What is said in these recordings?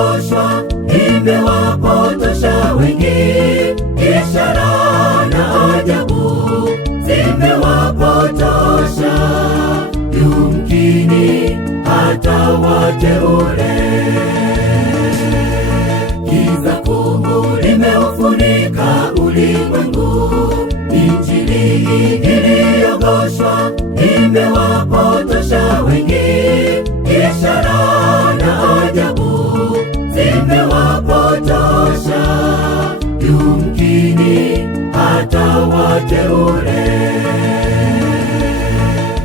iliyoongoshwa imewapotosha wengi, ishara na ajabu zimewapotosha, yumkini hata wateule. Giza kuu limeufunika ulimwengu, Injili iliyoongoshwa imewapotosha wengi, ishara na ajabu zimewapotosha, yumkini hata wateule.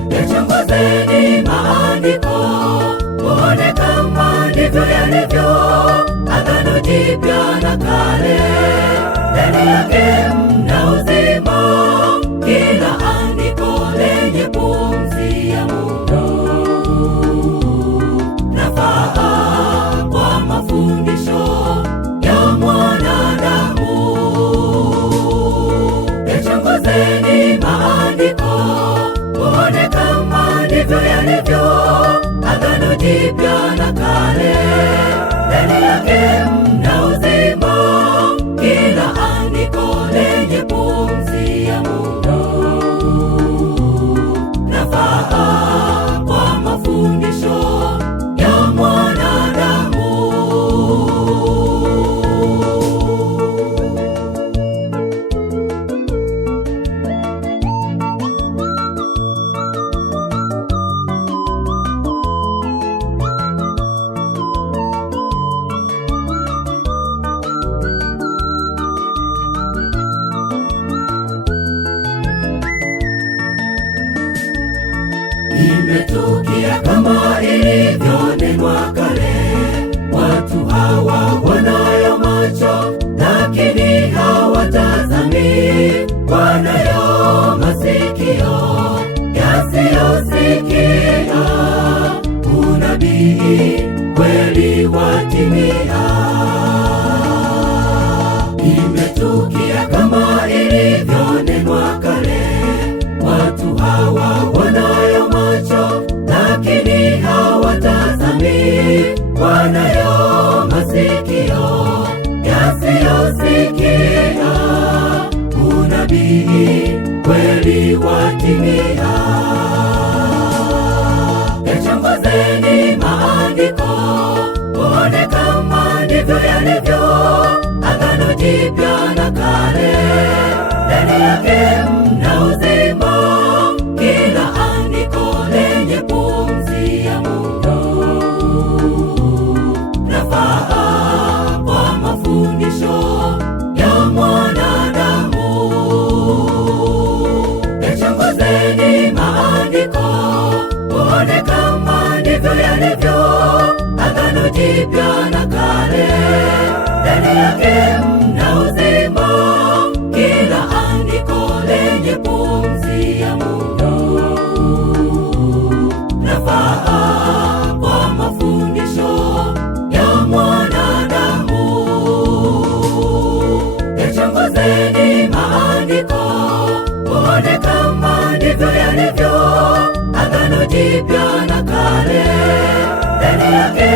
Yachunguzeni maandiko, muone kama ndivyo yalivyo, Agano Jipya na Kale, ndani yake mna uzima, kila andiko lenye pumzi ya Mungu nafaa kwa mafundisho ya mwanadamu. Yachunguzeni maandiko, muone kama ndivyo yalivyo, Agano Jipya na Kale, ndani yake mna uzima, kila andiko lenye pumzi ya Mungu nafaa kwa mafundisho ya mwanadamu. Imetukia kama ilivyonenwa kale, watu hawa wanayo macho lakini hawatazami, wanayo masikio yasiyosikia, unabii kweli watimia. Imetukia kama ilivyonenwa kale, watu hawa wanayo macho lakini hawatazami, wanayo masikio yasiyosikia, unabii kweli watimia. Yachunguzeni maandiko, muone kama ndivyo yalivyo, Agano Jipya na Kale, ndani yake mna uzima, kila andiko lenye pumzi ya Mungu nafaa kwa mafundisho ya mwanadamu. Yachunguzeni maandiko, muone kama ndivyo yalivyo, Agano Jipya na Kale, ndani yake mna uzima, kila andiko lenye pumzi ya Mungu nafaa kwa mafundisho ya mwanadamu. Yachunguzeni maandiko, muone kama ndivyo yalivyo, Agano Jipya na Kale, ndani yake